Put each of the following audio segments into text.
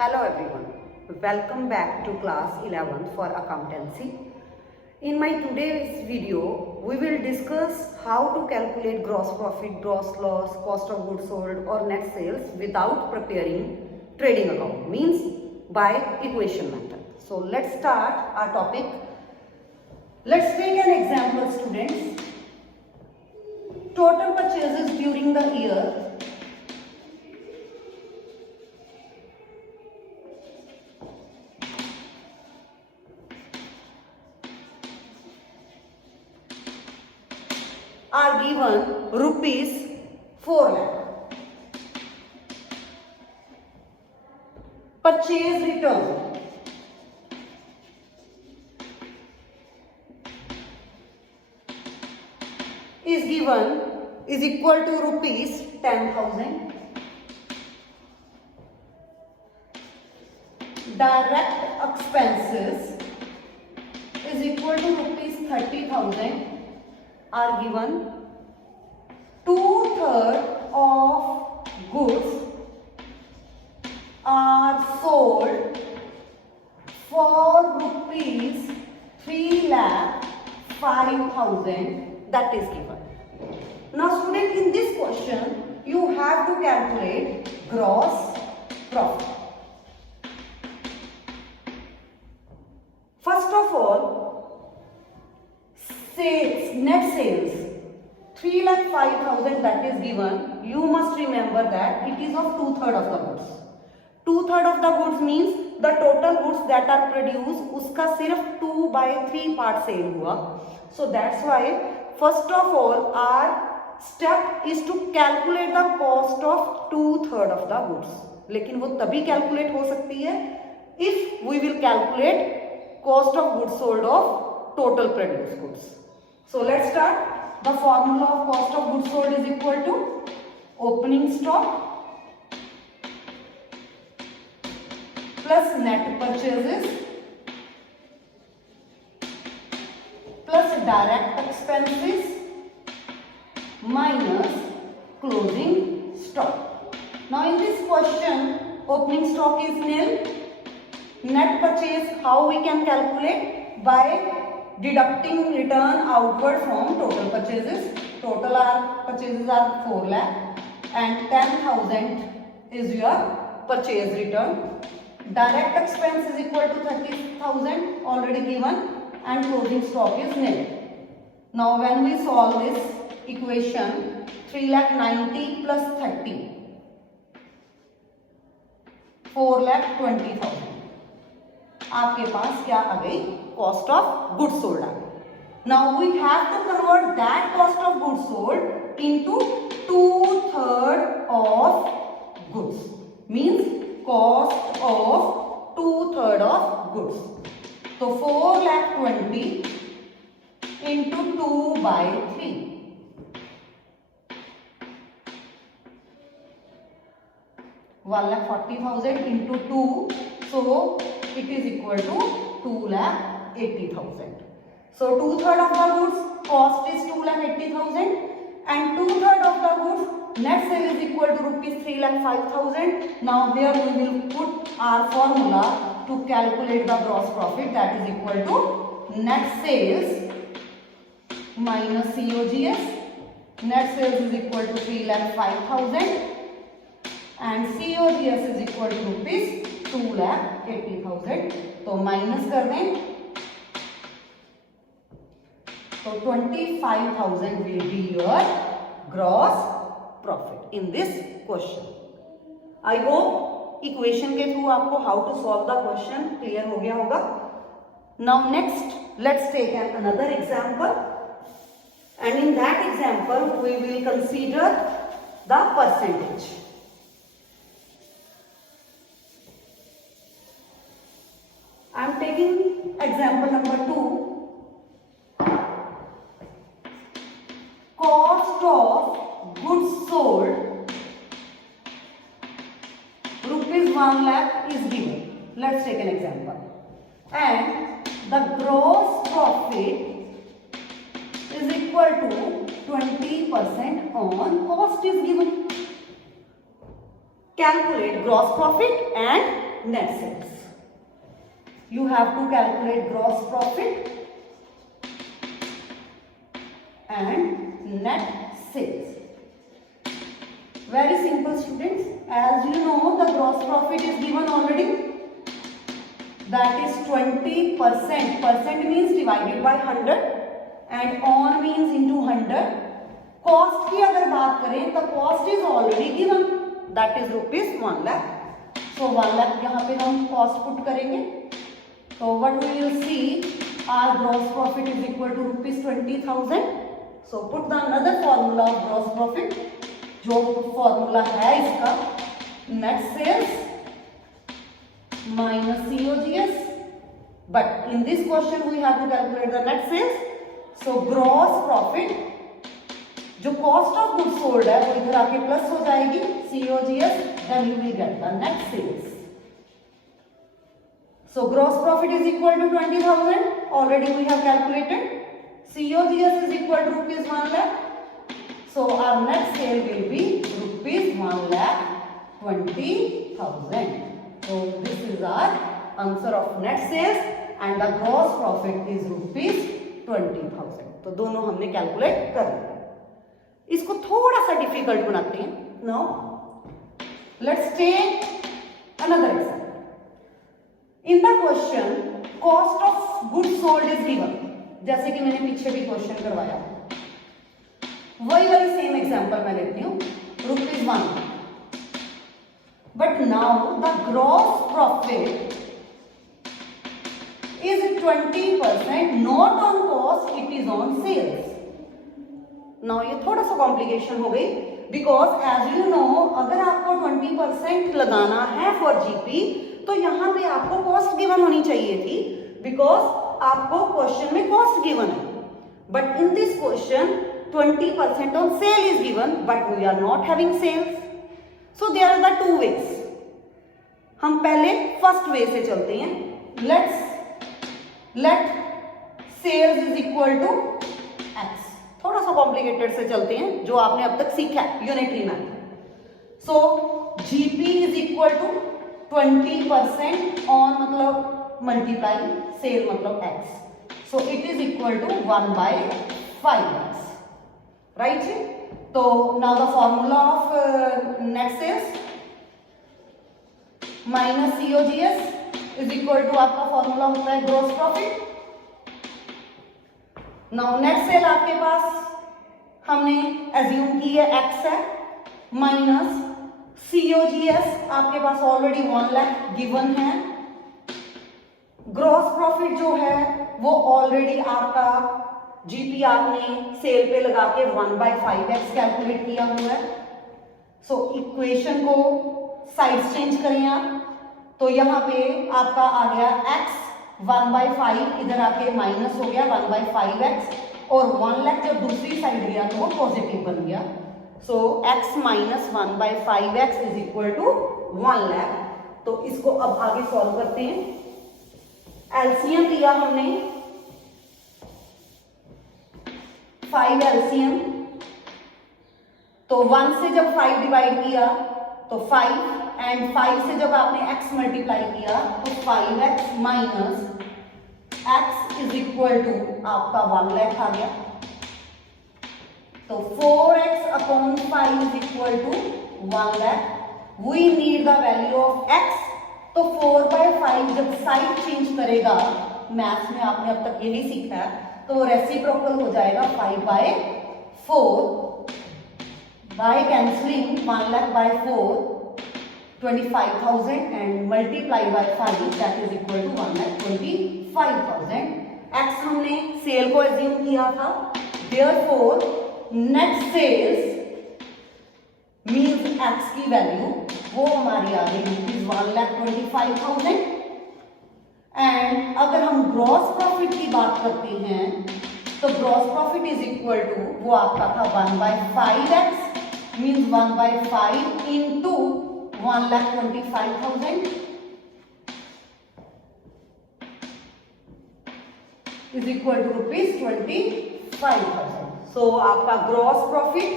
Hello everyone, welcome back to class 11 for accountancy. In my today's video, we will discuss how to calculate gross profit, gross loss, cost of goods sold or net sales without preparing trading account, means by equation method. So let's start our topic. Let's take an example, students. Total purchases during the year are given rupees 4 lakh. Purchase return is equal to rupees 10,000. Direct expenses is equal to rupees 30,000 are given. 2/3 of goods are sold for rupees 3,05,000, that is given. Now student, in this question you have to calculate gross profit. First of all, net sales 3,05,000 that is given. You must remember that it is of 2/3 of the goods. 2/3 of the goods means the total goods that are produced उसका सिर्फ 2/3 part cell हुआ. So that's why first of all our step is to calculate the cost of 2/3 of the goods. लेकिन वो तभी calculate हो सकती है if we will calculate cost of goods sold of total produced goods. So let's start. The formula of cost of goods sold is equal to opening stock plus net purchases plus direct expenses minus closing stock. Now in this question, opening stock is nil. Net purchase, how we can calculate? By deducting return outward from total purchases. Total purchases are 4 lakh and 10,000 is your purchase return. Direct expense is equal to 30,000 already given and closing stock is nil. Now when we solve this equation, 3,90,000 plus 30, 4,20,000. आपके पास क्या आ गई? Cost of goods sold आ गई. Now we have to convert that cost of goods sold into 2/3 of goods. Means cost of 2/3 of goods. So 4,20,000 into 2/3. 1,40,000 into 2. So it is equal to 2,80,000. So 2/3 of the goods cost is 2,80,000 and 2/3 of the goods net sale is equal to rupees 3,05,000. Now here we will put our formula to calculate the gross profit, that is equal to net sales minus COGS. Net sales is equal to 3,05,000 and COGS is equal to rupees 2,80,000. तो माइनस कर दें तो 25,000 will be your gross profit in this question. I hope equation के थ्रू आपको how to solve the question clear हो गया होगा. Now next let's take another example, and in that example we will consider the percentage. I am taking example number 2. Cost of goods sold rupees 1 lakh is given. Let's take an example. And the gross profit is equal to 20% on cost is given. Calculate gross profit and net sales. You have to calculate gross profit and net sales. Very simple, students. As you know, the gross profit is given already. That is 20%. Percent means divided by 100 and on means into 100. Cost की अगर बात करें तो cost is already given. That is rupees 1 lakh. So 1 lakh यहाँ पे हम cost put करेंगे. So what we will see, our gross profit is equal to rupees 20,000. So put the another formula of gross profit. जो formula है इसका net sales minus COGS. But in this question we have to calculate the net sales. So gross profit, जो cost of goods sold है वो इधर आके plus हो जाएगी COGS. Then you will get the net sales. So gross profit is equal to 20,000. Already we have calculated. COGS is equal to rupees 1 lakh. So our net sale will be rupees 1,20,000. So this is our answer of net sales and the gross profit is rupees 20,000. तो दोनों हमने कैलकुलेट कर लिया. इसको थोड़ा सा डिफिकल्ट बनाते हैं. Now let's take another example. In the question, cost of goods sold is given. जैसे कि मैंने पीछे भी क्वेश्चन करवाया, वही वाली सेम एग्जांपल मैं लेती हूँ, रुपीज 1. But now the gross profit is 20%, not on cost, it is on sales. Now ये थोड़ा सा कॉम्प्लिकेशन हो गई, बिकॉज एज यू नो अगर आपको 20% लगाना है फॉर जीपी तो यहाँ पे आपको कॉस्ट गिवन होनी चाहिए थी, बिकॉज आपको क्वेश्चन में कॉस्ट गिवन है. But in this question 20% on sale is given, but we are not having sales. So there are the two ways. हम पहले फर्स्ट वे से चलते हैं. Let sales is equal to x. थोड़ा सा कॉम्प्लिकेटेड से चलते हैं, जो आपने अब तक सीखा है unitary method. So GP is equal to 20% on मतलब मल्टीप्लाई सेल मतलब x. So it is equal to 1/5x. Right. तो now the formula of net sales minus COGS is equal to आपका फॉर्मूला होता है gross profit. Now net sale आपके पास हमने एज्यूम की है x है, माइनस COGS आपके पास ऑलरेडी 1 लाख गिवन है. ग्रॉस प्रॉफिट जो है वो ऑलरेडी आपका जीपी आपने सेल पे लगा के 1/5x कैलकुलेट किया हुआ है. सो इक्वेशन को साइड चेंज करें आप, तो यहाँ पे आपका आ गया x 1/5, इधर आके माइनस हो गया 1/5x, और 1 लाख जब दूसरी साइड गया तो वो पॉजिटिव बन गया. So x minus 1/5x is equal to 1 lakh. तो इसको अब आगे सॉल्व करते हैं. एलसीएम लिया हमने 5 एलसीएम. तो 1 से जब 5 डिवाइड किया तो 5, एंड 5 से जब आपने x मल्टीप्लाई किया तो 5x minus x is equal to आपका 1 लाख आ गया. तो 4x upon 5 is equal to 1 lakh. We need the value of x. तो 4/5 जब साइड चेंज करेगा, मैथ्स में आपने अब तक यही सीखा है, तो रेसिप्रोकल हो जाएगा 5/4. By cancelling 1 lakh by 4 25,000 and multiply by 5 that is equal to 1,25,000. x हमने सेल को एज्यूम किया था. Therefore net sales means x की वैल्यू वो हमारी आ गई रुपीज 1,25,000. एंड अगर हम ग्रॉस प्रॉफिट की बात करते हैं तो gross profit is equal to वो आपका था 1/5x means 1/5 into 1,25,000 is equal to rupees 25,000. So आपका ग्रॉस प्रॉफिट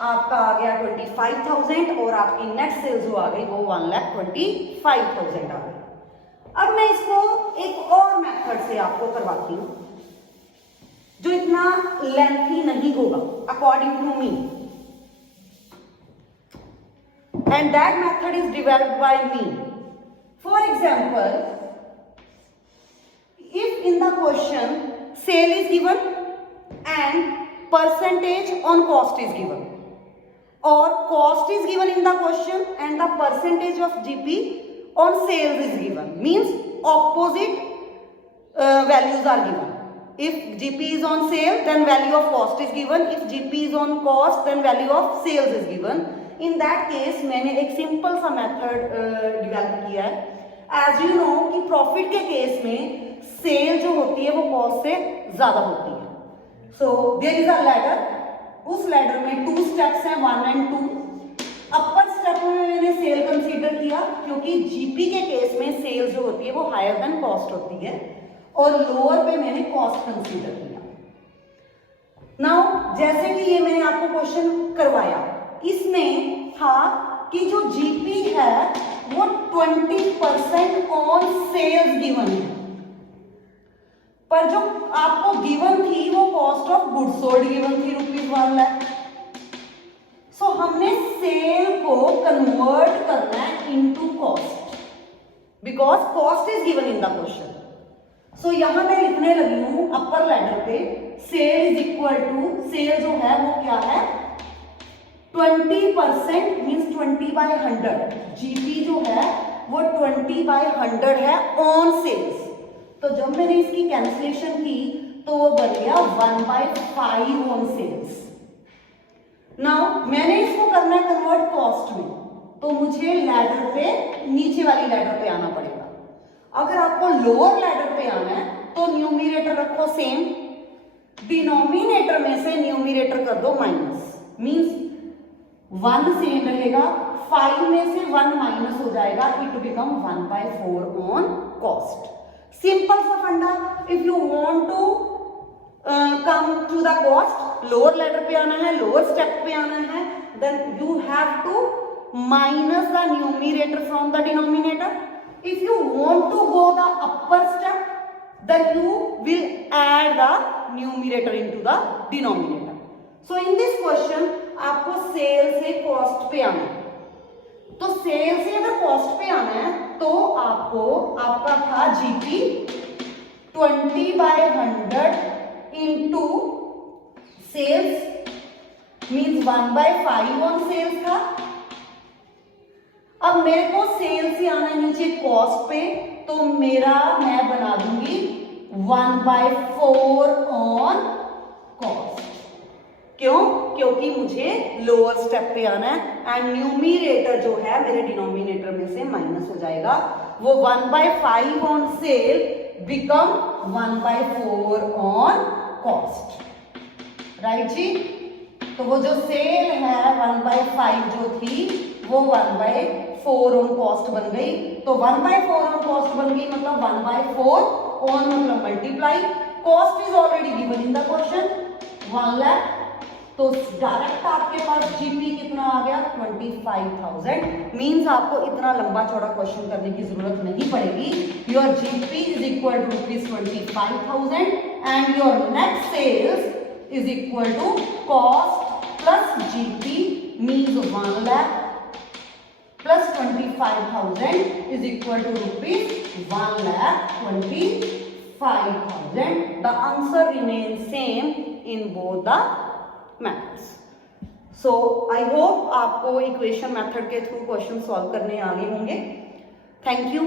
आपका आ गया 25,000 और आपकी नेट सेल्स जो आ गई वो 1,25,000 आ गई। अब मैं इसको एक और मेथड से आपको करवाती हूं जो इतना लेंथी नहीं होगा according to me, and that method is developed by me. For example, if in the question sale is given and percentage on cost is given, or cost is given in the question and the percentage of GP on sales is given, means opposite values are given. If GP is on sale, then value of cost is given. If GP is on cost, then value of sales is given. In that case, मैंने एक सिंपल सा method develop किया है। As you know कि profit के case में sale जो होती है वो कॉस्ट से ज्यादा होती है। So there is a ladder, उस लैडर में 2 स्टेप्स हैं, 1 and 2। अपर स्टेप में मैंने सेल कंसीडर किया क्योंकि जीपी के केस में सेल जो होती है वो हायर देन कॉस्ट होती है, और लोअर पे मैंने कॉस्ट कंसीडर किया। नाउ जैसे कि ये मैंने आपको क्वेश्चन करवाया, इसमें था कि जो जीपी है वो 20% ऑन सेल्स गिवन है, पर जो आपको गिवन थी वो cost of goods sold given थी ₹1 लाख। सो हमने सेल को कन्वर्ट करना है into cost, because cost is given in the question. So यहां मैं लिखने लगी हूं अपर लेडर पे sale is equal to, sale जो है वो क्या है 20% मीन्स 20/100। जीपी जो है वो 20/100 है ऑन सेल्स। तो जब मैंने इसकी कैंसिलेशन की तो वो बन गया 1/5 ऑन सेल्स। नाउ मैंने इसको करना है कन्वर्ट कॉस्ट में, तो मुझे लैडर पे नीचे वाली लैडर पे आना पड़ेगा। अगर आपको लोअर लैडर पे आना है तो न्यूमरेटर रखो सेम, डिनोमिनेटर में से न्यूमरेटर कर दो माइनस, मींस 1 सेम रहेगा, 5 में से 1 माइनस हो जाएगा, it become 1/4 on cost. Simple सा funda. If you want to come to the cost, lower ladder पे आना है, लोअर स्टेप पे आना है, then you have to minus the numerator from the denominator. If you want to go the upper step, then you will add the numerator into the denominator. So in this question आपको सेल से कॉस्ट पे आना है, तो सेल से अगर कॉस्ट पे आना है तो आपको, आपका था GP 20/100 into sales means 1/5 on sales था। अब मेरे को सेल से आना नीचे कॉस्ट पे, तो मेरा मैं बना दूंगी 1/4 ऑन कॉस्ट। क्यों? क्योंकि मुझे लोअर स्टेप पे आना है एंड न्यूमरेटर जो है मेरे डिनोमिनेटर में से माइनस हो जाएगा, वो 1/5 on sale become 1/4 on cost. Right जी? तो वो जो सेल है 1/5 जो थी वो 1/4 ऑन कॉस्ट बन गई। तो 1/4 ऑन कॉस्ट बन गई मतलब 1/4 ऑन मतलब multiply, cost is already given in the question 1 लाख। तो डायरेक्ट आपके पास जीपी कितना आ गया 25,000। मींस आपको इतना लंबा चौड़ा क्वेश्चन करने की जरूरत नहीं पड़ेगी। Your GP is equal to ₹25,000 and your net sales is equal to cost plus GP means 1 lakh plus 25,000 is equal to ₹1,25,000. The answer remains same in both the methods. So I hope आपको equation method के through question solve करने आ गए होंगे। Thank you.